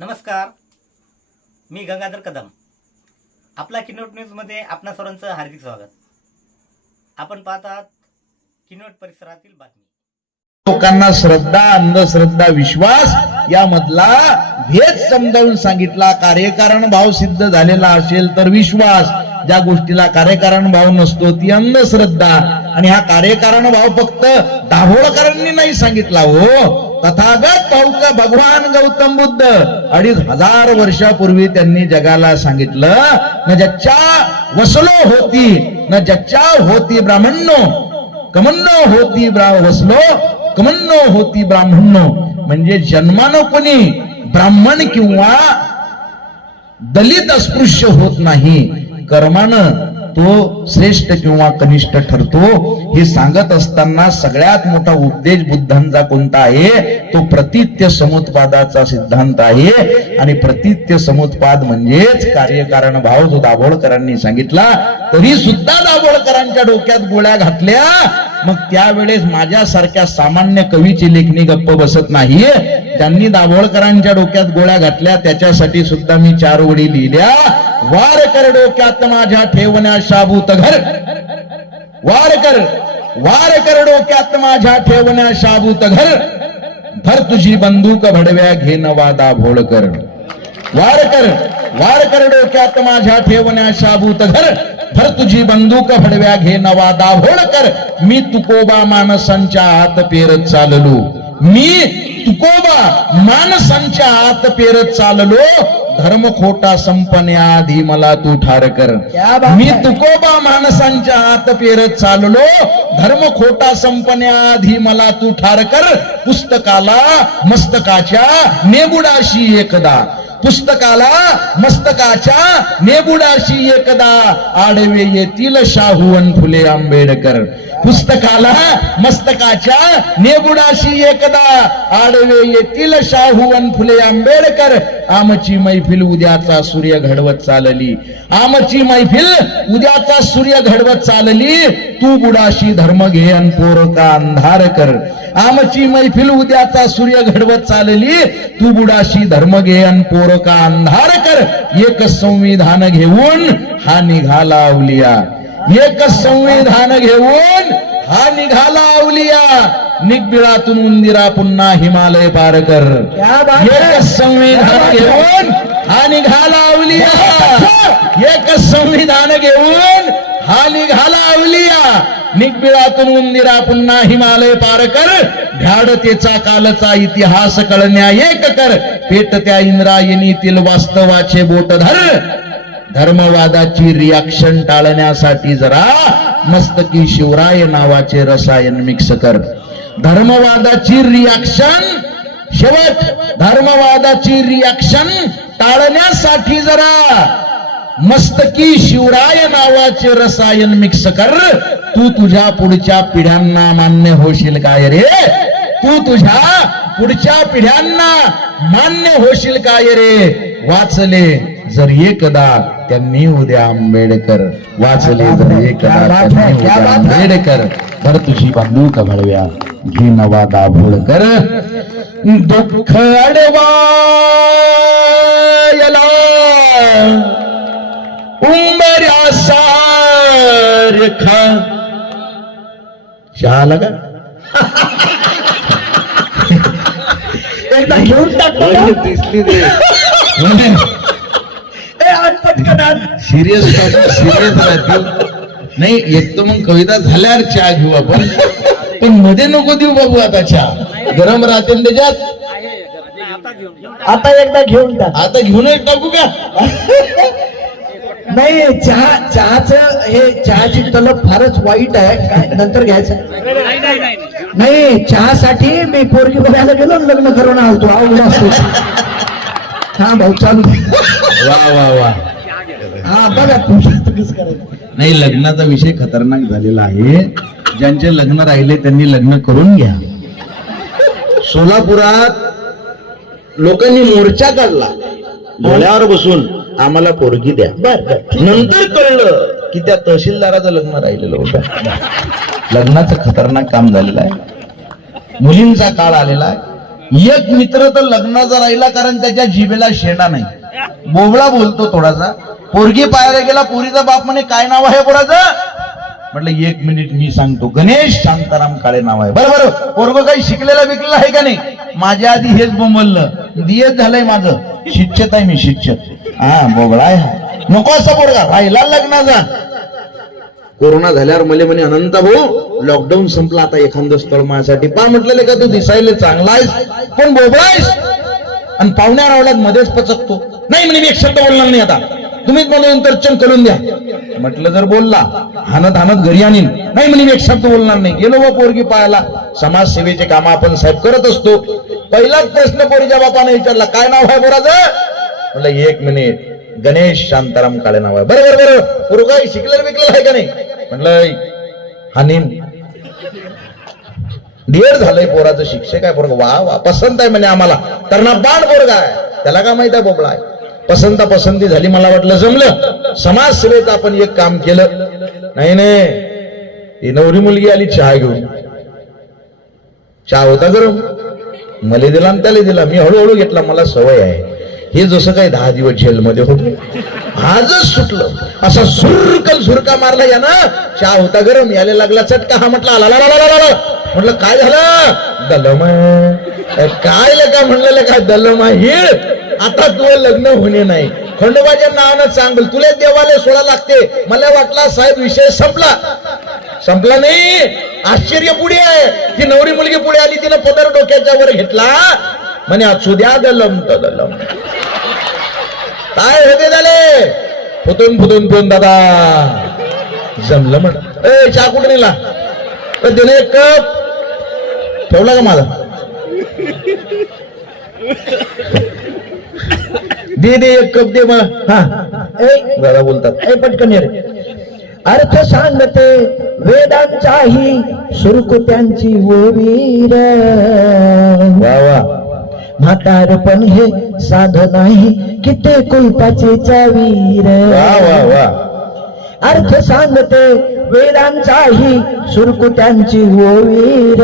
नमस्कार, मी गंगाधर कदम. आपला किनोट न्यूजमध्ये आपणा सर्वांचं हार्दिक स्वागत. आपण पाहत आहात किनोट परिसरातील बातमी. लोकांना श्रद्धा, अंधश्रद्धा, विश्वास यामधला भेद समजावून सांगितला. कार्यकारण भाव सिद्ध झालेला असेल तर विश्वास, ज्या गोष्टीला कार्यकारण भाव नसतो ती अंधश्रद्धा. आणि हा कार्यकारण भाव फक्त दाभोळकरांनी नाही सांगितला हो, तथागत भाऊका भगवान गौतम बुद्ध 2500 वर्षापूर्वी त्यांनी जगाला सांगितलं. न ज्याच्या वसलो होती, न ज्याच्या होती ब्राह्मणो कमन्नो होती वसलो कमन्नो होती ब्राह्मणो. म्हणजे जन्मानं कोणी ब्राह्मण किंवा दलित अस्पृश्य होत नाही, कर्मानं तो श्रेष्ठ किंवा कनिष्ठ ठरतो. हे सांगत असताना सगळ्यात मोठा उपदेश बुद्धांचा कोणता आहे? तो प्रतित्य समुत्पादाचा सिद्धांत आहे. आणि प्रतित्य समुत्पाद म्हणजेच कार्यकारण भाव, जो दाभोळकरांनी सांगितला. तरी सुद्धा दाभोळकरांच्या डोक्यात गोळ्या घातल्या. मग त्यावेळेस माझ्यासारख्या सामान्य कवीची लेखणी गप्प बसत नाहीये. त्यांनी दाभोळकरांच्या डोक्यात गोळ्या घातल्या, त्याच्यासाठी सुद्धा मी 4 ओळी लिहिल्या. वार कर डोक्यात माझ्या ठेवण्या शाबूत घर, वार कर डोक्यात माझ्या ठेवण्या शाबूत घर, धर तुझी बंदूक भडव्या घे नवा दाभोळकर. वार कर डोक्यात माझ्या ठेवण्या शाबूत घर, धर तुझी बंदूक भडव्या घे नवा दाभोळकर. मी तुकोबा माणसांच्या आत पेरत चाललो, मी तुकोबा माणसांच्या आत पेरत चाललो, धर्म खोटा संपण्याआधी मला तू ठार कर. मी तुकोबा माणसांच्या आत पेरत चाललो, धर्म खोटा संपण्याआधी मला तू ठार कर. पुस्तकाला मस्तकाच्या नेबुडाशी एकदा, पुस्तकाला मस्तकाच्या नेबुडाशी एकदा, आडवे येतील शाहू अन फुले आंबेडकर. पुस्तकाला मस्तकाच्या नेबुडाशी एकदा, आडवे येतील शाहू अन फुले आंबेडकर. आमची मैफिल उद्याचा सूर्य घडवत चालली, आमची मैफिल उद्याचा सूर्य घडवत चालली, तू बुडाशी धर्म घे अन पोर का अंधार कर. आमची मैफिल उद्याचा सूर्य घडवत चालली, तू बुडाशी धर्म घे अन पोर का अंधार कर. एक संविधान घेऊन हा निघाला अवलिया, एक संविधान घेऊन हा निघाला अवलिया, निगबिळातून उंदिरा पुन्हा हिमालय पार कर. एक संविधान घेऊन हा निघाला अवलिया, एक संविधान घेऊन हा निघाला अवलिया, निगबिळातून उंदिरा पुन्हा हिमालय पार कर. भ्याडतेचा कालचा इतिहास कळण्या एक कर, पेटत्या इंद्रायणीतील वास्तवाचे बोट धर. धर्मवादाची रिॲक्शन टाळण्यासाठी जरा मस्तकी शिवराय नावाचे रसायन मिक्स कर. धर्मवादाची रिॲक्शन, शेवट धर्मवादाची रिॲक्शन टाळण्यासाठी जरा मस्तकी शिवराय नावाचे रसायन मिक्स कर. तू तुझ्या पुढच्या पिढ्यांना मान्य होशील काय रे? तू तुझ्या पुढच्या पिढ्यांना मान्य होशील काय रे? वाचले जर एकदा त्यांनी उद्या आंबेडकर, वाचले जर एकदा त्यांनी उद्या आंबेडकर, तर तुझी बंदूक भडव्या घे नवा दाभोळकर. दुःख अडवायला उंबऱ्या सारखा चहा आला का? एकदा घेऊन टाकतो दिसली रे सिरियस राहतील नाही. एक तर मग कविता झाल्यावर चहा घेऊ आपण, पण मध्ये नको देऊ बाबू. आता चहा गरम राहते त्याच्यात. आता एकदा घेऊन टाक. आता घेऊनच टाकू का? नाही, चहाचं हे चहाची तलब फारच वाईट आहे. काय नंतर घ्यायचं नाही. चहासाठी मी पोरगी बघायला गेलो, लग्न करून आलतो. हा भाऊ चालू. वा वा वा. हा बघा तुम्हीच करायचं नाही, लग्नाचा विषय खतरनाक झालेला आहे. ज्यांचे लग्न राहिले त्यांनी लग्न करून घ्या. सोलापुरात लोकांनी मोर्चा काढला, डोळ्यावर बसून आम्हाला पोरगी द्या. नंतर कळलं की त्या तहसीलदाराचं लग्न राहिलेलं होतं. लग्नाचं खतरनाक काम झालेलं आहे. मुलींचा काळ आलेला आहे. एक मित्र तर लग्नाचा राहिला कारण त्याच्या जिभेला शेंडा नाही, बोबळा बोलतो थोडासा. पोरगी पाहायला गेला, पोरीचा बाप म्हणे काय नाव आहे पोराचं? म्हटलं 1 मिनिट मी सांगतो, गणेश शांताराम काळे नाव आहे. बरोबर, पोरग काही शिकलेला विकलेला आहे का नाही? माझ्या आधी हेच बोंबललं, दियत झालंय माझं, शिक्षक आहे मी, शिक्षक. हा बोबळा आहे, नको असा पोरगा, राहिला लग्नाचा. कोरोना झाल्यावर मले म्हणे अनंत भाऊ लॉकडाऊन संपला, आता एखादं स्थळ माझ्यासाठी पा. म्हटलेलं का तू दिसायला चांगला आहेस पण बोबळा आहेस, आणि पाहुण्या रावल्यात मध्येच पचकतो. नाही म्हणे मी एक शब्द बोलणार नाही, आता तुम्हीच मला इंटरचन करून द्या. म्हटलं जर बोलला हानत हानत घरी आणीन. नाही म्हणे मी एक शब्द बोलणार नाही. गेलो बा पोरगी पाहायला, समाजसेवेचे काम आपण साहेब करत असतो. पहिलाच प्रश्न पोरीच्या बापाने विचारला काय नाव आहे पोराचं? म्हटलं 1 मिनिट, गणेश शांताराम काळे नाव आहे. बरोबर बरोबर, पोरगा शिकलेलं विकलेलं आहे का नाही? म्हटलं हानीन, डीएड झालंय पोराचं, शिक्षक आहे पोरगा. वा वा, पसंत आहे म्हणे आम्हाला, तरणा बाण पोरगा आहे, त्याला काय माहित आहे बोबळा आहे. पसंती झाली, मला वाटलं जमलं. समाजसेवेचं आपण एक काम केलं. नाही नाही, ही नवरी मुलगी आली चहा घेऊन. चहा होता गरम, मला दिला आणि त्याला दिला. मी हळूहळू घेतला, मला सवय आहे. हे जसं काही 10 दिवस जेलमध्ये होतो, आजच सुटलं. असा झुरका मारला या ना, चहा होता गरम, यायला लागला चटका. हा म्हटलं आला. म्हटलं काय झालं? दलम काय लका? म्हणलं काय दलम आहे? आता तुझं लग्न होणे नाही, खंडोबाच्या नावानं चांगलं, तुला देवाला सोडा लागते. मला वाटला साहेब विषय संपला नाही. आश्चर्य पुढे आहे, ती नवरी मुलगी पुढे आली, तिनं पदर डोक्याच्या वर घेतला, म्हणे असू द्या दलम तदलम. काय होते झाले? फुतून दादा जमलं म्हण. ए चहा कुठे नेला? तर त्याने एक कप ठेवला का माझा? दे एक कप दे मग. हा दादा बोलतात, पटकन ये रे. अर्थ सांगते वेदांचाही सुरकुत्यांची ओवीर. वा वा, म्हातारपण हे साध नाही, किती कुलपाचे चावीर. वा वा वा. अर्थ सांगते वेदांचाही सुरकुत्यांची ओवीर.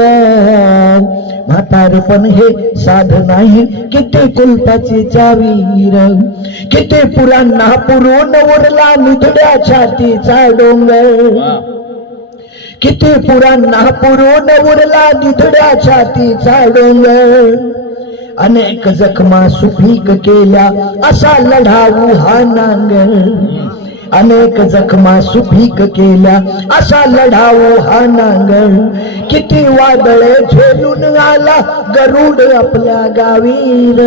म्हातारपण हे साध नाही, किती कुलपाची चावीर. किती पुरांना पुरून उरला निधड्या छातीचा डोंगर. किती पुरांना पुरून उरला निधड्या छातीचा डोंगर. अनेक जखमा सुफीक केल्या असा लढाऊ हा नांगर. अनेक जखमा सुफीक केल्या असा लढाऊ हा नांगर. किती वादळे झेलून आला गरुड आपल्या गावीर.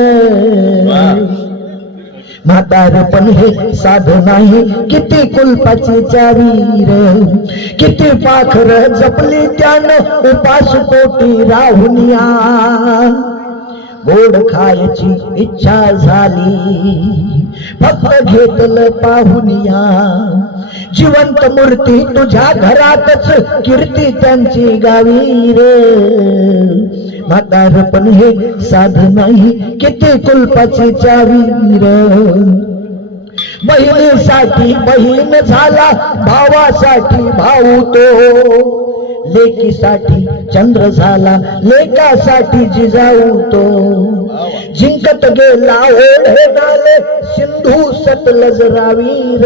म्हातारपण हे साध नाही, किती कुलपाची चावीर. किती पाखर जपली त्यानं उपास पोटी राहुनिया. गोड खायची इच्छा झाली फक्त घेतलं पाहुनिया. जिवंत मूर्ती तुझ्या घरातच, कीर्ती त्यांची गावीर. म्हातारपण हे साध नाही, किती कुलपाची चावीर. बहिणीसाठी बहीण झाला, भावासाठी भाऊ तो. लेकीसाठी चंद्र झाला, लेकासाठी जिजाऊ तो. जिंकत गेला ओढे नाले, सिंधू सतलज रावीर.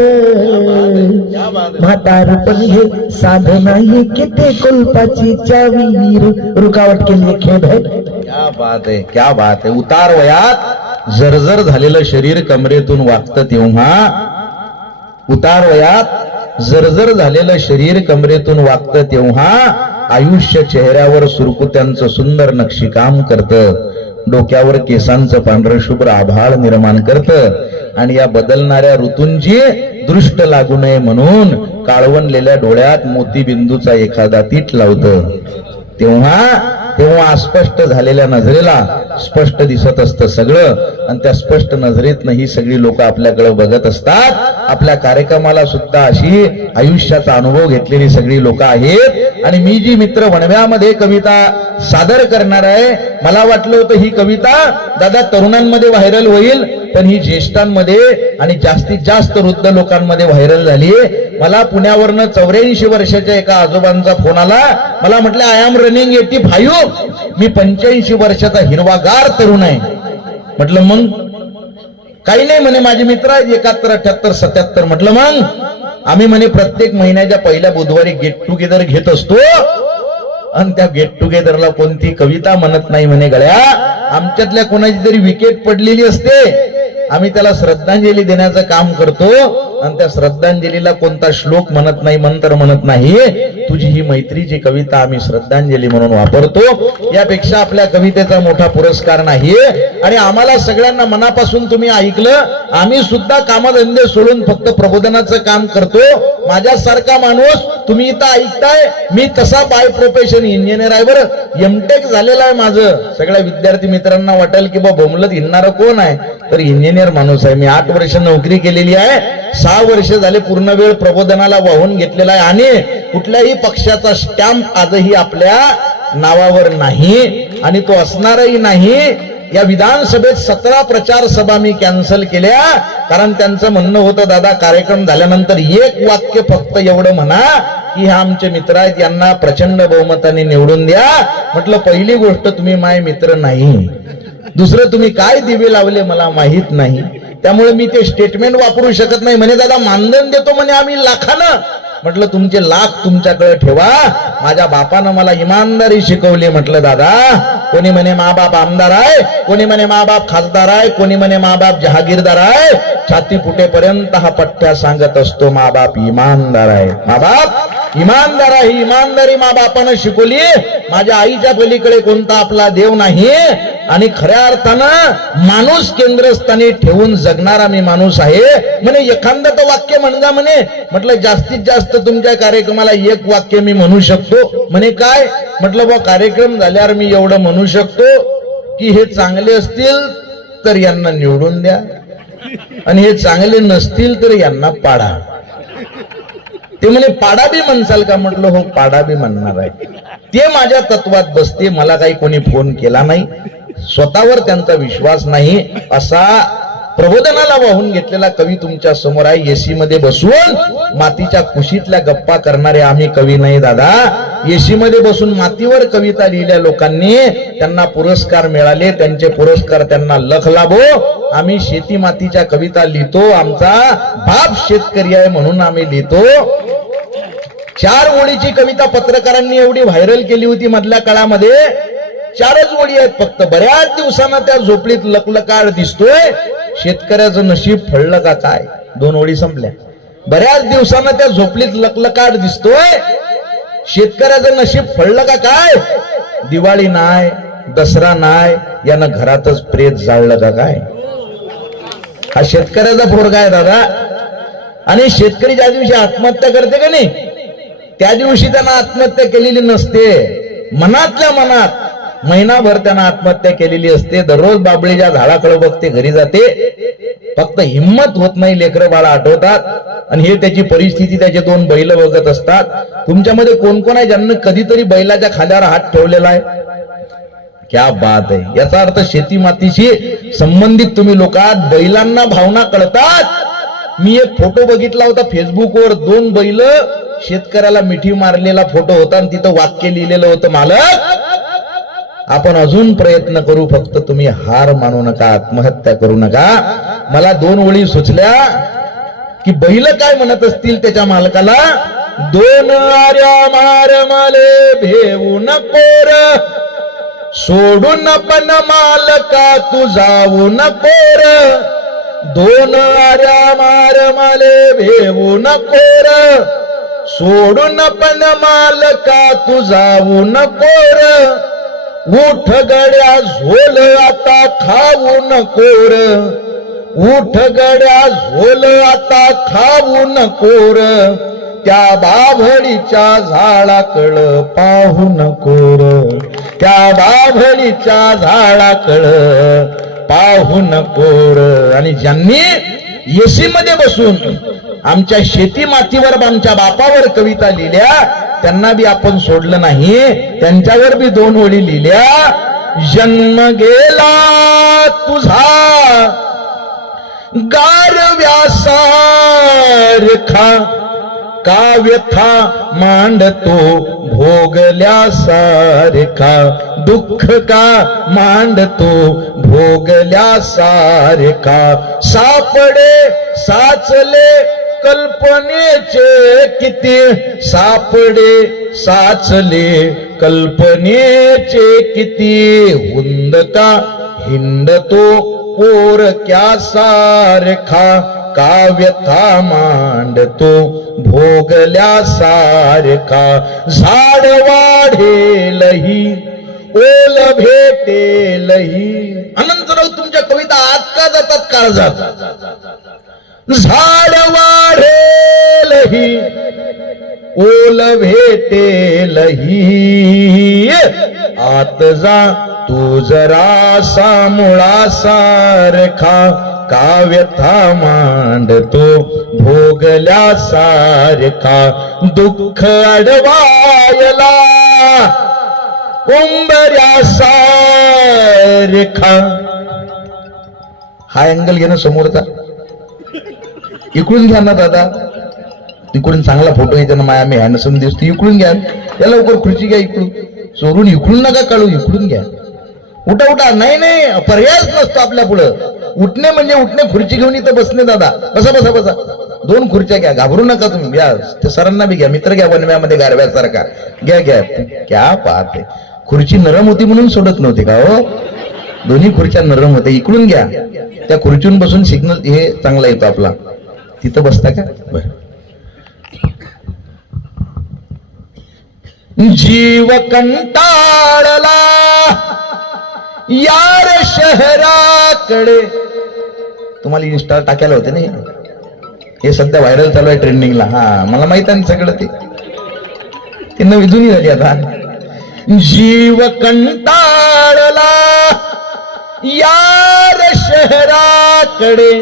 म्हातारपण हे साध नाही, किती कुलपाची चावीर. रुकावट के लिए खेद है. क्या बात है, क्या बात है. उतार वयात जर्जर झालेलं शरीर कमरेतून वागतं तेव्हा, उतार वयात जर्जर झालेलं शरीर कमरेतून वागतं तेव्हा आयुष्य चेहऱ्यावर सुरकुत्यांचं सुंदर नक्षीकाम करतं. डोक्यावर केसांचं पांढरं शुभ्र आभाळ निर्माण करतं. आणि या बदलणाऱ्या ऋतूंची दृष्ट लागू नये म्हणून काळवणलेल्या डोळ्यात मोतीबिंदूचा एखादा तीट लावतं. तेव्हा अस्पष्ट झालेल्या नजरेला स्पष्ट दिसत असतं सगळं. आणि त्या स्पष्ट नजरेतनं ही सगळी लोक आपल्याकडे बघत असतात. आपल्या कार्यक्रमाला सुद्धा अशी आयुष्याचा अनुभव घेतलेली सगळी लोक आहेत. आणि मी जी मित्र वणव्यामध्ये कविता सादर करणार आहे, मला वाटलं होतं ही कविता दादा तरुणांमध्ये व्हायरल होईल, पण ही ज्येष्ठांमध्ये आणि जास्तीत जास्त वृद्ध लोकांमध्ये व्हायरल झाली. मला पुण्यावरनं 84 वर्षाच्या एका आजोबांचा फोन आला. मला म्हटलं आय एम रनिंग 85. मी 85 वर्षाचा हिरवा क्षमतागार तरुण आहे. म्हटलं मग काही नाही म्हणे, माझे मित्र आहेत 71, 78, 77. म्हटलं मग आम्ही म्हणे प्रत्येक महिन्याच्या पहिल्या बुधवारी गेट टुगेदर घेत असतो आणि त्या गेट टुगेदरला कोणती कविता म्हणत नाही म्हणे गळ्या. आमच्यातल्या कोणाची तरी विकेट पडलेली असते, आम्ही त्याला श्रद्धांजली देण्याचं काम करतो आणि त्या श्रद्धांजलीला कोणता श्लोक म्हणत नाही, मंत्र म्हणत नाही. तुझी ही मैत्रीची कविता आम्ही श्रद्धांजली म्हणून वापरतो. यापेक्षा आपल्या कवितेचा मोठा पुरस्कार नाही. आणि आम्हाला सगळ्यांना मनापासून तुम्ही ऐकलं, आम्ही सुद्धा कामधंदे सोडून फक्त प्रबोधनाचं काम करतो. माझ्यासारखा माणूस तुम्ही इथं ऐकताय, मी तसा बाय प्रोफेशन इंजिनियर आहे. बरं एमटेक झालेला आहे माझं. सगळ्या विद्यार्थी मित्रांना वाटेल की बा बोमलत हिंडणारं कोण आहे, तर इंजिनियर माणूस आहे मी. 8 वर्ष नोकरी केलेली आहे, 6 वर्ष झाले पूर्ण वेळ प्रबोधनाला वाहून घेतलेला आहे. आणि कुठल्याही पक्षाचा स्टॅम्प आजही आपल्या नावावर नाही आणि तो असणारही नाही. या विधानसभेत 17 प्रचार सभा मी कॅन्सल केल्या, कारण त्यांचं म्हणणं होतं दादा कार्यक्रम झाल्यानंतर एक वाक्य फक्त एवढं म्हणा की हे आमचे मित्र आहेत, यांना प्रचंड बहुमताने निवडून द्या. म्हटलं पहिली गोष्ट तुम्ही माझे मित्र नाही, दुसरं तुम्ही काय दिवे लावले मला माहित नाही, त्यामुळे मी ते स्टेटमेंट वापरू शकत नाही. म्हणे दादा मानधन देतो म्हणे आम्ही लाखानं. म्हटलं तुमचे लाख तुमच्याकडे ठेवा, माझ्या बापानं मला इमानदारी शिकवली. म्हटलं दादा कोणी म्हणे मा बाप आमदार आहे, कोणी म्हणे मा बाप खासदार आहे, कोणी म्हणे मा बाप जहागीरदार आहे. छाती फुटेपर्यंत हा पठ्ठ्या सांगत असतो मा बाप इमानदार आहे, मा बाप इमानदार आहे. इमानदारी मा बापानं शिकवली. माझ्या आईच्या पलीकडे कोणता आपला देव नाही आणि खऱ्या अर्थानं माणूस केंद्रस्थानी ठेवून जगणारा मी माणूस आहे. म्हणे एखादं तर वाक्य म्हणजा म्हणे. म्हटलं जास्तीत जास्त तुमच्या कार्यक्रमाला एक वाक्य मी म्हणू शकतो. म्हणे काय? म्हटलं बा कार्यक्रम झाल्यावर मी एवढं म्हणू शकतो की हे चांगले असतील तर यांना निवडून द्या आणि हे चांगले नसतील तर यांना पाडा. ते म्हणे पाडा बी म्हणसाल का? म्हटलं हो पाडा बी म्हणणार आहे. ते माझ्या तत्वात बसते. मला काही कोणी फोन केला नाही, स्वतःवर त्यांचा विश्वास नाही. असा प्रबोधनाला वाहून घेतलेला कवी तुमच्या समोर आहे. एसी मध्ये बसून मातीच्या कुशीतल्या गप्पा करणारे आम्ही कवी नाही दादा. एसी मध्ये बसून मातीवर कविता लिहिल्या लोकांनी त्यांना पुरस्कार मिळाले, त्यांचे पुरस्कार त्यांना लख लाभो. आम्ही शेती मातीच्या कविता लिहितो, आमचा बाप शेतकरी आहे म्हणून आम्ही लिहितो. 4 ओळीची कविता पत्रकारांनी एवढी व्हायरल केली होती मधल्या काळामध्ये. 4च ओळी आहेत फक्त. बऱ्याच दिवसांना त्या झोपडीत लकलकार दिसतोय. शेतकऱ्याचं नशीब फळलं का काय? 2 ओळी संपल्या. बऱ्याच दिवसांना त्या झोपडीत लकलकार दिसतोय. शेतकऱ्याचं नशीब फळलं का काय? दिवाळी नाय, दसरा नाय, यानं घरातच प्रेत जाळलं का काय? हा शेतकऱ्याचा पोरगा आहे दादा. आणि शेतकरी ज्या दिवशी आत्महत्या करते का नाही, त्या दिवशी त्यांना आत्महत्या केलेली नसते. मनातल्या मनात महिनाभर त्यांना आत्महत्या केलेली असते. दररोज बाबळीच्या झाडाकडे बघते, घरी जाते. फक्त हिम्मत होत नाही. लेकरं बाळा आठवतात आणि हे त्याची परिस्थिती. त्याचे 2 बैल बघत असतात. तुमच्यामध्ये कोण कोण आहे ज्यांनी कधीतरी बैलाच्या खांद्यावर हात ठेवलेला आहे? क्या बात आहे. याचा अर्थ शेती मातीशी संबंधित तुम्ही लोक आहात. बैलांना भावना कळतात. मी एक फोटो बघितला होता फेसबुकवर. 2 बैल शेतकऱ्याला मिठी मारलेला फोटो होता आणि तिथं वाक्य लिहिलेलं होतं, मालक आपण अजून प्रयत्न करू, फक्त तुम्ही हार मानू नका, आत्महत्या करू नका. मला 2 ओळी सुचल्या की बैल काय म्हणत असतील त्याच्या मालकाला. 2 आर्या मार मले भेऊ नको र, सोडून पण मालका तू जाऊ नको र. 2 आर्या मार मले भेऊ नको र, सोडून पण मालका तू जाऊ नको र. उठ गड्या झोल आता खाऊ नको र, उठ गड्या झोल आता खाऊ नको र. त्या बाभळीच्या झाडाकळ पाहू नको र, त्या बाभळीच्या झाडाकळ पाहू नको र. आणि ज्यांनी एसी मध्ये बसून आमच्या शेती मातीवर आमच्या बापावर कविता लिहिल्या त्यांना बी आपण सोडलं नाही. त्यांच्यावर बी 2 ओळी लिहिल्या. जन्म गेला तुझा गारव्यासारखा, का व्यथा मांडतो भोगल्यासारखा. दुःख का मांडतो भोगल्या सारखा सापडे साचले कल्पनेचे किती सापडे साचले कल्पनेचे किती हुंदका हिंडतो पोरक्या सारखा काव्यथा मांडतो भोगल्या सारखा झाड वाढेलही ओल भेटेलही अनंतराव तुमच्या कविता आत का जातात काळजात झाड वाढेलही ओल भेटेलही आत जा तू जरासा मुळा सारखा काव्यथा मांडतो भोगल्या सारखा दुःख अडवायला उंबऱ्या सारखा हा अँगल घे ना समोरचा इकडून घ्या ना दादा इकडून चांगला फोटो येते ना माया मी हँडसम दिसतो इकडून घ्या या लवकर खुर्ची घ्या इकडून चोरून इकडून नका काढू इकडून घ्या उठा उठा नाही नाही पर्यायच नसतो आपल्या पुढं उठणे म्हणजे उठणे खुर्ची घेऊन इथं बसणे दादा बसा बसा बसा 2 खुर्च्या घ्या घाबरू नका तुम्ही घ्या ते सरांना बी घ्या मित्र घ्या वनव्यामध्ये गारव्यासारखा घ्या घ्या क्या पाहते खुर्ची नरम होती म्हणून सोडत नव्हती का हो दोन्ही खुर्च्या नरम होत्या इकडून घ्या त्या खुर्चीहून बसून सिग्नल हे चांगला येतो आपला तिथं बसता का बरं जीव कंटाळला यार शहराकडे तुम्हाला इन्स्टा टाकायला होते ना हे सध्या व्हायरल चालू आहे ट्रेंडिंगला हा मला माहित आहे सगळं ते नवी जुनी झाली आता जीव कंटाळला यार शहराकडे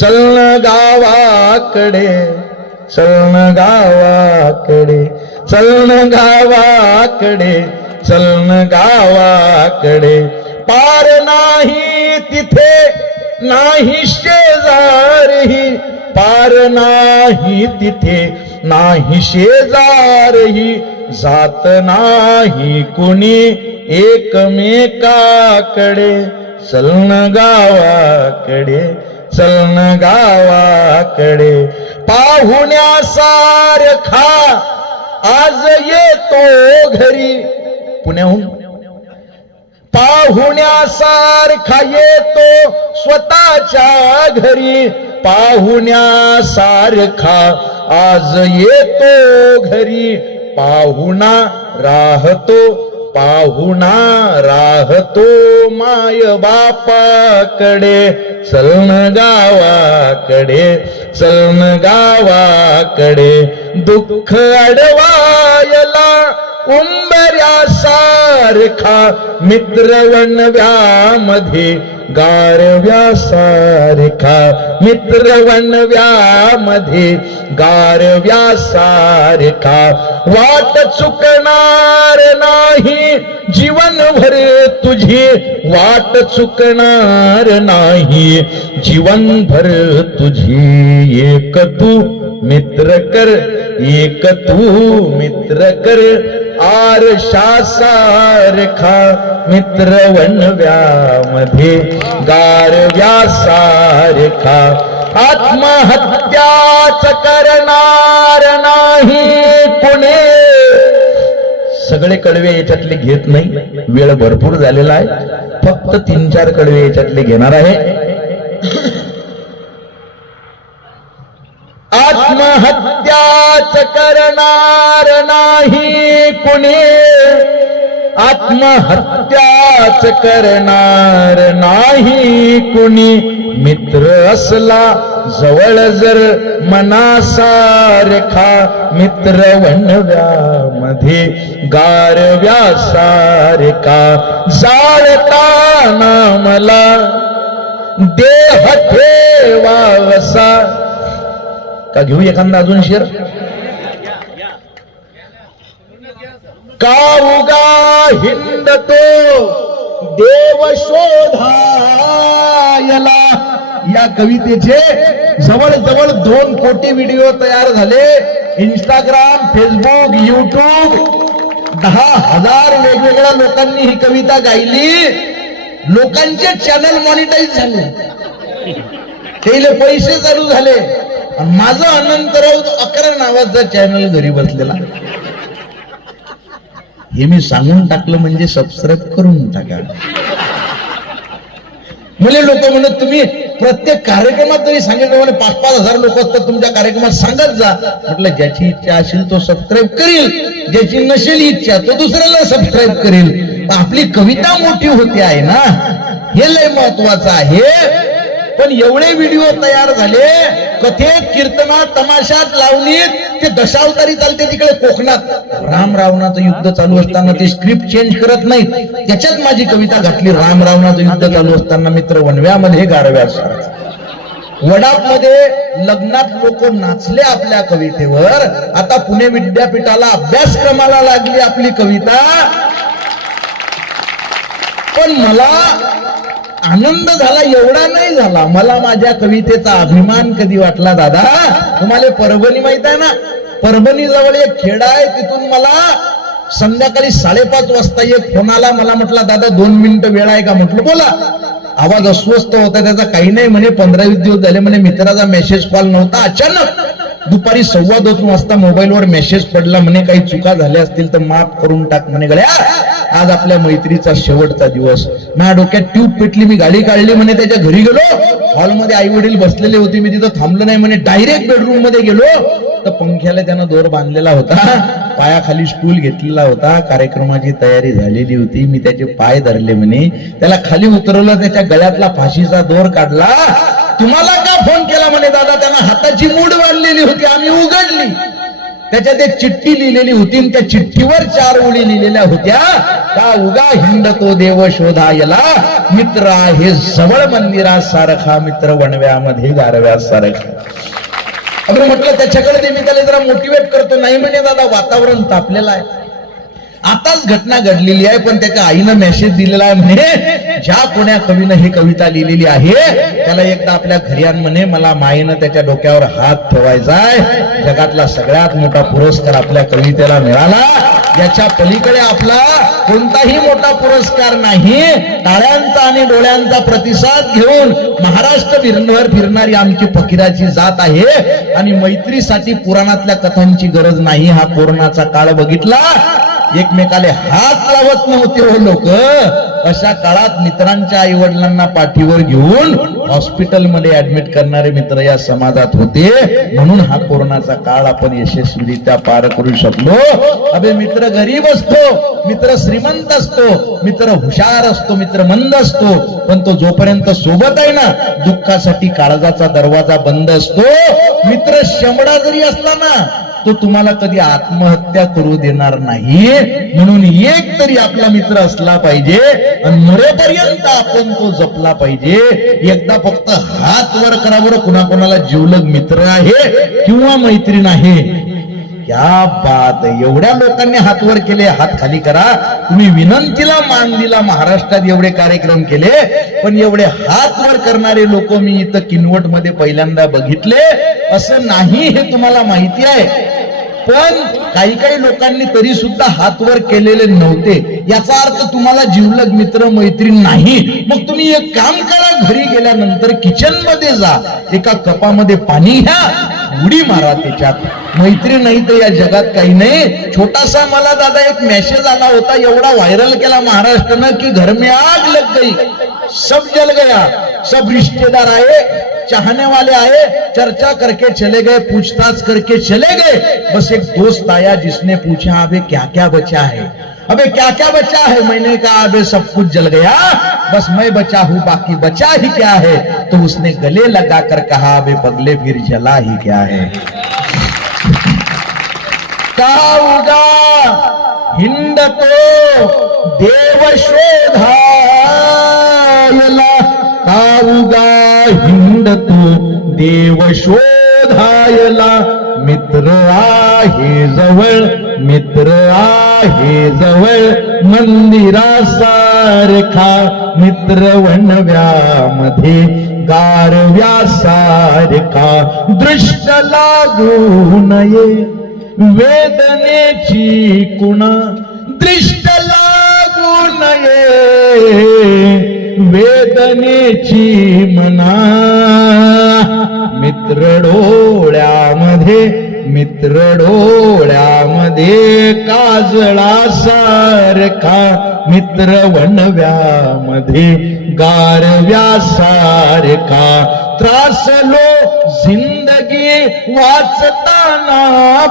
चलन गावाकडे चलन गावाकडे चलन गावाकडे चलन गावाकडे पार नाही तिथे नाही शेजारही पार नाही तिथे नाही शेजारही जात नाही कुणी एकमेकाकडे चलन गावाकडे चलन गावाकडे पाहुण्यासारखा आज येतो घरी पुण्याहून पाहुण्यासारखा येतो स्वतःच्या घरी पाहुण्यासारखा आज येतो घरी पाहुणा राहतो माय बापाकडे चलन गावाकडे चलन गावाकडे दुःख अडवायला उंबऱ्यासारखा मित्र वनव्यामध्ये गारव्यासारखा मित्र वनव्यामध्ये गारव्यासारखा वाट चुकणार नाही जीवनभर तुझी वाट चुकणार नाही जीवनभर तुझी एक तू मित्र कर एक तू मित्र कर आरशासारखा मित्र वनव्यामध्ये गारव्यासारखा आत्महत्याच करणार नाही कुणी सगळे कडवे याच्यातले घेत नाही वेळ भरपूर झालेला आहे फक्त 3-4 कडवे याच्यातले घेणार आहे आत्महत्याच करणार नाही कुणी आत्महत्याच करणार नाही कुणी मित्र असला जवळ जर मनासारखा मित्र वनव्यामध्ये गारव्यासारखा जाळताना मला देह ठेवावसा का घेऊ एखादा अजून शेर काऊगा हिंडतो देव शोधायला या कवितेचे जवळजवळ 2 कोटी व्हिडिओ तयार झाले इंस्टाग्राम फेसबुक युट्यूब 10,000 वेगवेगळ्या लोकांनी ही कविता गायली. लोकांचे चॅनल मॉनिटाईज झाले, त्याला पैसे चालू झाले. आणि माझं अनंतराव 11 नावाचा चॅनल घरी बसलेला. हे मी सांगून टाकलं म्हणजे सबस्क्राईब करून टाका. मुले लोक म्हणत तुम्ही प्रत्येक कार्यक्रमात तरी सांगितलं म्हणे 5-5 हजार लोक असतात तुमच्या कार्यक्रमात, सांगत जा. म्हटलं ज्याची इच्छा असेल तो सबस्क्राईब करील, ज्याची नसेल इच्छा तो दुसऱ्याला सबस्क्राईब करील. आपली कविता मोठी होते आहे ना, हे लय महत्वाचं आहे. पण एवढे व्हिडिओ तयार झाले, कथेत, कीर्तनात, तमाशात, लावणीत, ते दशावतारी चालते तिकडे कोकणात. राम रावणाचं युद्ध चालू असताना ते स्क्रिप्ट चेंज करत नाहीत, त्याच्यात माझी कविता घातली. राम रावणाचं युद्ध चालू असताना मित्र वणव्यामध्ये गारव्यास. वडापमध्ये लग्नात लोक नाचले आपल्या कवितेवर. आता पुणे विद्यापीठाला अभ्यासक्रमाला लागली आपली कविता. पण मला आनंद झाला एवढा नाही झाला. मला माझ्या कवितेचा अभिमान कधी वाटला दादा, तुम्हाला परभणी माहित आहे ना, परभणी जवळ एक खेडा आहे. तिथून मला संध्याकाळी 5:30 वाजता एक फोन आला. मला म्हटला दादा 2 मिनिटं वेळ आहे का? म्हटलं बोला. आवाज अस्वस्थ होता त्याचा, काही नाही म्हणे, 15-20 दिवस झाले म्हणे मित्राचा मेसेज कॉल नव्हता. अचानक दुपारी 2:15 वाजता मोबाईलवर मेसेज पडला म्हणे काही चुका झाल्या असतील तर माफ करून टाक म्हणे. गड्या आज आपल्या मैत्रीचा शेवटचा दिवस. माझ्या डोक्यात ट्यूब पेटली. मी गाडी काढली म्हणे, त्याच्या घरी गेलो. हॉलमध्ये आई वडील बसलेले होते, मी तिथं थांबलो नाही म्हणे, डायरेक्ट बेडरूम मध्ये गेलो. तर पंख्याला त्यानं दोर बांधलेला होता, पायाखाली स्टूल घेतलेला होता, कार्यक्रमाची तयारी झालेली होती. मी त्याचे पाय धरले म्हणे, त्याला खाली उतरवलं, त्याच्या गळ्यातला फाशीचा दोर काढला. तुम्हाला का फोन केला म्हणे दादा? त्यानं हाताची मूठ बांधलेली होती, आम्ही उघडली. त्याच्यात एक चिठ्ठी लिहिलेली होती, त्या चिठ्ठीवर 4 ओळी लिहिलेल्या होत्या. का उगा हिंडतो देव शोधायला, मित्र आहे जवळ मंदिरासारखा, मित्र वणव्यामध्ये गारव्यासारखा. आपण म्हटलं त्याच्याकडे मी त्याला जरा मोटिवेट करतो. नाही म्हणे दादा वातावरण तापलेलं आहे, आताच घटना घडलेली आहे. पण त्याच्या आईनं मेसेज दिलेला आहे म्हणे, ज्या कोण्या कवीनं ही कविता लिहिलेली आहे त्याला एकदा आपल्या घरी आण म्हणे, मला मायेनं त्याच्या डोक्यावर हात ठेवायचा आहे. जगातला सगळ्यात मोठा पुरस्कार आपल्या कवितेला मिळाला. याच्या पलीकडे आपला कोणताही मोठा पुरस्कार नाही. टाळ्यांचा आणि डोळ्यांचा प्रतिसाद घेऊन महाराष्ट्र फिरणारी आमची फकीराची जात आहे. आणि मैत्रीसाठी पुराणातल्या कथांची गरज नाही. हा कोरोनाचा काळ बघितला, एकमेकाले हात लावत नव्हते हो लोक. अशा काळात मित्रांच्या आई वडिलांना पाठीवर घेऊन हॉस्पिटलमध्ये ऍडमिट करणारे मित्र या समाजात होते. म्हणून हा कोरोनाचा काळ आपण यशस्वीरित्या पार करू शकलो. अबे मित्र गरीब असतो, मित्र श्रीमंत असतो, मित्र हुशार असतो, मित्र मंद असतो, पण तो जोपर्यंत सोबत आहे ना, दुःखासाठी काळजाचा दरवाजा बंद असतो. मित्र शंभडा जरी असला ना, तो तुम्हाला कधी आत्महत्या करू देणार नाही. म्हणून एक तरी आपला मित्र असला पाहिजे आणि मरेपर्यंत आपण तो जपला पाहिजे. एकदा फक्त हात वर करा बरं, कुणाकोणाला जीवलग मित्र आहे किंवा मैत्रीण आहे. क्या बात, एवढ्या लोकांनी हात वर केले, हात खाली करा. तुम्ही विनंतीला मान दिला. महाराष्ट्रात एवढे कार्यक्रम केले, पण एवढे हात वर करणारे लोक मी इथं किनवट मध्ये पहिल्यांदा बघितले. असं नाही हे तुम्हाला माहिती आहे, पण काही लोकांनी तरी सुद्धा हात वर केलेले नव्हते. याचा अर्थ तुम्हाला जीवलग मित्र मैत्रीण नाही. मग तुम्ही एक काम करा, घरी गेल्यानंतर किचन मध्ये जा, एका कपामध्ये पाणी घ्या, उडी मारा त्याच्यात. मैत्री नाही तर या जगात काही नाही. छोटासा मला दादा एक मेसेज आला होता, एवढा व्हायरल केला महाराष्ट्रानं की घर में आग लग गई, सब जल गया, सब रिश्तेदार आए, चाहने वाले आए, चर्चा करके चले गए, पूछताछ करके चले गए. बस एक दोस्त आया जिसने पूछा अबे क्या क्या बचा है, अबे क्या क्या बचा है. मैंने कहा अबे सब कुछ जल गया, बस मैं बचा हूं, बाकी बचा ही क्या है. तो उसने गले लगाकर कहा अबे पगले फिर जला ही क्या है. का उगा हिंडतो देव शोधायला, का उगा हिंडतो देव शोधायला, मित्र आहे जवळ, मित्र आहे जवळ मंदिरासारखा, मित्र वणव्यामध्ये गारव्यासारखा. दृष्ट लागू नये वेदनेची कुणा, दृष्ट लागू नये वेदनेची मना. मित्र डोळ्यामध्ये काजळा सारखा, मित्र वणव्यामध्ये गारव्या सारखा. त्रासलो जिंदगी वाचताना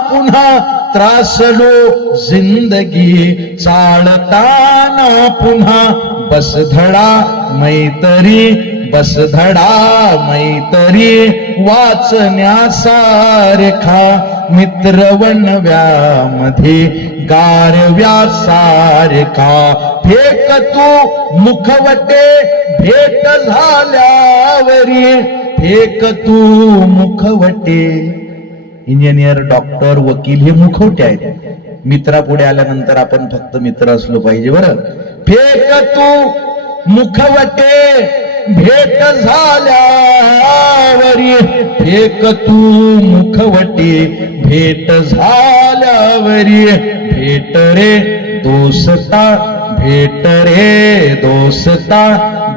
पुन्हा, त्रासलो जिंदगी चालताना पुन्हा. बसधडा मैतरी वाचण्यासारखा, मित्र वणव्यामध्ये गारव्या सारखा. फेक तू मुखवटे भेट झाल्यावरी, फेक तू मुखवटे. इंजिनियर, डॉक्टर, वकील हे मुखवटे आहेत. मित्रापुढे आल्यानंतर आपण फक्त मित्र असलो पाहिजे बरं. फेक तू मुखवटे भेट झाल्यावरी, फेक तू मुखवटे भेट झाल्यावरी. भेट रे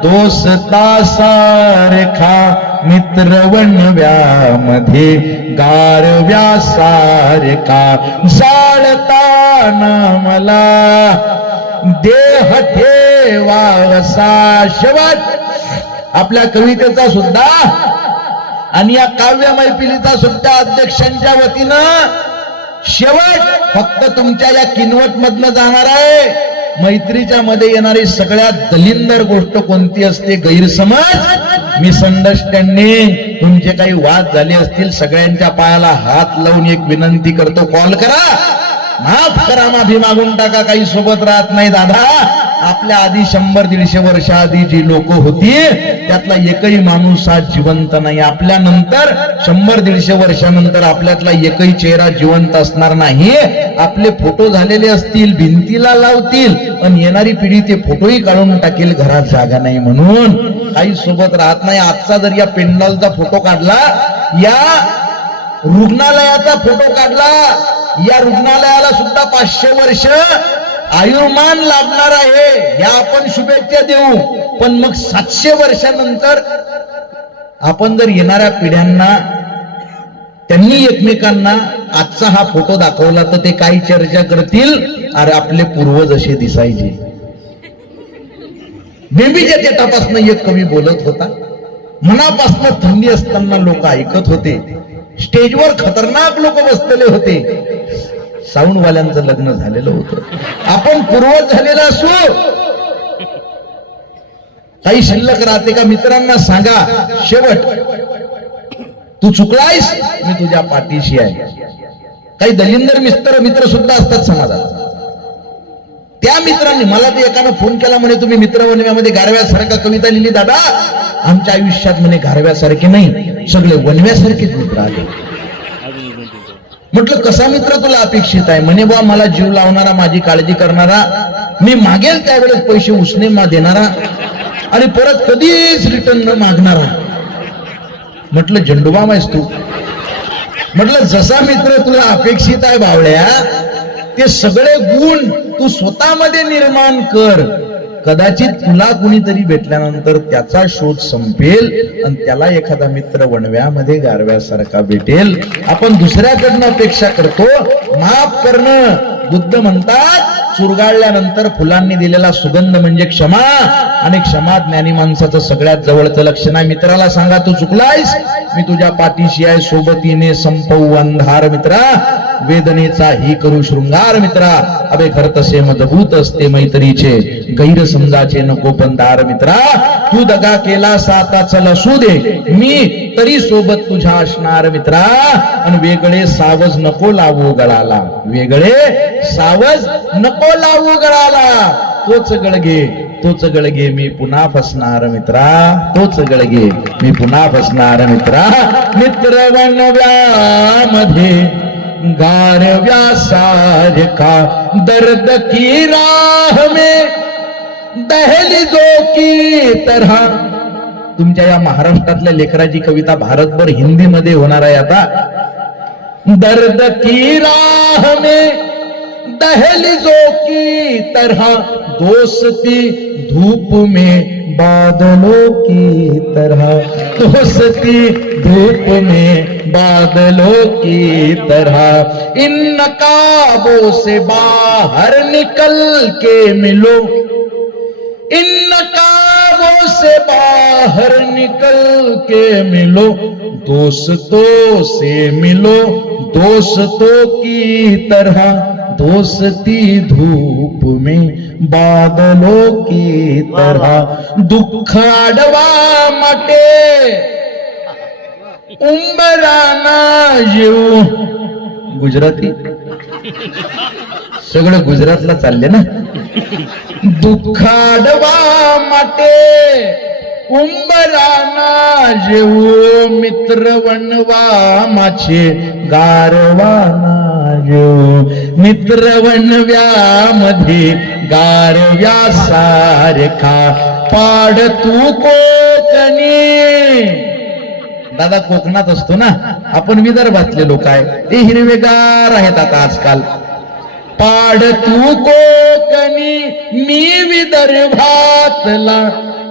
दोस्ता सारखा, मित्र वणव्यामध्ये गारव्या सारखा. जाळताना मला देह ठेवावसा. शेवट आपल्या कवितेचा सुद्धा आणि या काव्य मैफिलीचा सुद्धा अध्यक्षांच्या वतीनं शेवट फक्त तुमच्या या किनवट मधनं जाणार आहे. मैत्रीच्या मध्ये येणारी सगळ्यात दलिंदर गोष्ट कोणती असते? गैरसमज, मिसअंडरस्टँडिंग. तुमचे काही वाद झाले असतील, सगळ्यांच्या पायाला हात लावून एक विनंती करतो, कॉल करा, माफ करा, माफी मागून टाका. काही सोबत राहत नाही दादा. आपल्या आधी 100-150 वर्ष आधी जी लोक होती त्यातला एकही माणूस आज जिवंत नाही. आपल्या नंतर 100-150 वर्षानंतर आपल्यातला एकही चेहरा जिवंत असणार नाही. आपले फोटो झालेले असतील, भिंतीला लावतील आणि येणारी पिढी ते फोटोही काढून टाकेल, घरात जागा नाही म्हणून. काही सोबत राहत नाही. आजचा जर या पेंडॉलचा फोटो काढला, या रुग्णालयाचा फोटो काढला, या रुग्णालयाला सुद्धा 500 वर्ष आयुर्मान लाभणार आहे, या आपण शुभेच्छा देऊ. पण मग 700 वर्षानंतर आपण जर येणाऱ्या पिढ्यांना, त्यांनी एकमेकांना आजचा हा फोटो दाखवला तर ते काही चर्चा करतील, अरे आपले पूर्वज असे दिसायचे. बेंबीच्या देठापासून एक कवी बोलत होता, मनापासून थंडी असताना लोक ऐकत होते, स्टेजवर खतरनाक लोक बसलेले होते, साऊंडवाल्यांचं लग्न झालेलं होतं. आपण पूर्वज झालेला असू, काही शिल्लक राहते का? मित्रांना सांगा, शेवट तू चुकलायस, मी तुझ्या पाठीशी आहे. काही दलिंदर मित्र सुद्धा असतात समाजात. त्या मित्रांनी मला ते एकानं फोन केला, म्हणे तुम्ही मित्र वनव्यामध्ये गारव्यासारखा कविता लिहिली दादा. आमच्या आयुष्यात म्हणे गारव्यासारखे नाही, सगळे वनव्यासारखेच मित्र आले. म्हटलं कसा मित्र तुला अपेक्षित आहे? म्हणे बा मला जीव लावणारा, माझी काळजी करणारा, मी मागेल त्यावेळेस पैसे उसने देणारा आणि परत कधीच रिटर्न न मागणारा. म्हटलं झंडूबाम आहेस तू. म्हटलं जसा मित्र तुला अपेक्षित आहे बावळ्या, ते सगळे गुण तू स्वतःमध्ये निर्माण कर. कदाचित तुला कुणीतरी भेटल्यानंतर त्याचा शोध संपेल आणि त्याला एखादा मित्र वणव्यामध्ये गारव्यासारखा भेटेल. आपण दुसऱ्याकडनं अपेक्षा करतो. माफ करणं, बुद्ध म्हणतात, चुरगाळल्यानंतर फुलांनी दिलेला सुगंध म्हणजे क्षमा, आणि क्षमा ज्ञानी माणसाचं सगळ्यात जवळचं लक्षण आहे. मित्राला सांगा तू चुकलायस, मी तुझ्या पाठीशी आहे, सोबतीने संपवू अंधार मित्रा, वेदनेचा ही करू शृंगार मित्रा. अबे घर तसे मजबूत असते मैत्रीचे, गैरसमजाचे नको पंधार मित्रा. तू दगा केला साता चल असू दे, मी तरी सोबत तुझ्या असणार मित्रा. आणि वेगळे सावज नको लावू गळाला, वेगळे सावज नको लावू गळाला. तोच गळगे मी पुन्हा फसणार मित्रा, तोच गळगे मी पुन्हा फसणार मित्रा. मित्र वणव्यामध्ये गारव्या सारखा, दर्द की राह में दहलीजों की तरह. तुमच्या या महाराष्ट्रातल्या लेकराची कविता भारतभर हिंदीमध्ये होणार आहे आता. दर्द की राह में दहलीजों की तरह, दोस्ती धूप में बादलों की तरह, दोस्ती धूप में बादलों की तरह। इन नकाबों से बाहर निकल के मिलो, इन नकाबों से बाहर निकल के मिलो, दोस्तों से मिलो दोस्तों की तरह, दोस्ती धूप में बादलों की तरह। दुःख आडवा माटे उंबराना येऊ, गुजराती सगळं गुजरातला चालले ना। दुःखाडवा माटे उंबराना जेऊ, मित्र वनवा माचे गारवाना जेऊ, मित्र वनव्यामध्ये गारव्या सारखा पाड तू कोकणी। दादा कोकणात असतो ना आपण, विदर्भातले लोक आहे ते हिरवेगार आहेत आता आजकाल। पाड तू कोकणी मी विदर्भातला,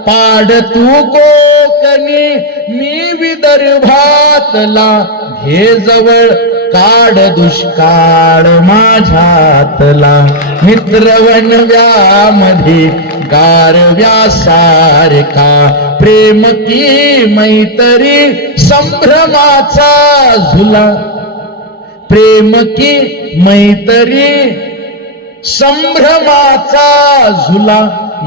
पाड तू कोकणी मी विदर्भातला, घे जवळ काढ दुष्काळ माझ्यातला। मित्र वनव्यामध्ये गारव्या सारखा, प्रेम की मैत्री संभ्रमाचा झुला, प्रेम की मैत्री संभ्रमाचा झुला।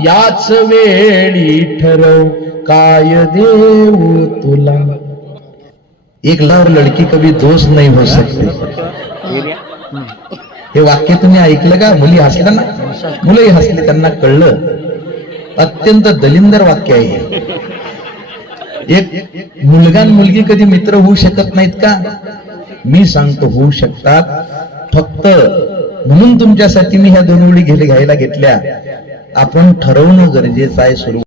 याच वेळी ठरव काय देऊ तुला। एक लार लड़की कभी दोस्त नहीं हो सकती। हे वाक्य तुम्ही ऐकलं का? मुली हसल्या ना, मुलंही हसले, त्यांना कळलं। अत्यंत दलिंदर वाक्य आहे। एक मुलगा आणि मुलगी कधी मित्र होऊ शकत नाहीत का? मी सांगतो होऊ शकतात। फक्त म्हणून तुमच्यासाठी मी ह्या दोन ओळी घ्यायला घेतल्या। आपण ठरवणं गरजेचं आहे। सुरू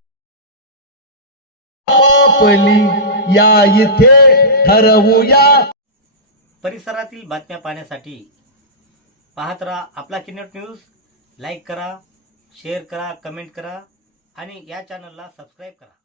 या इथे ठरवूया। परिसरातील बातम्या पाहण्यासाठी पाहत राहा आपला किनवट न्यूज। लाईक करा, शेअर करा, कमेंट करा आणि या चॅनलला सबस्क्राईब करा।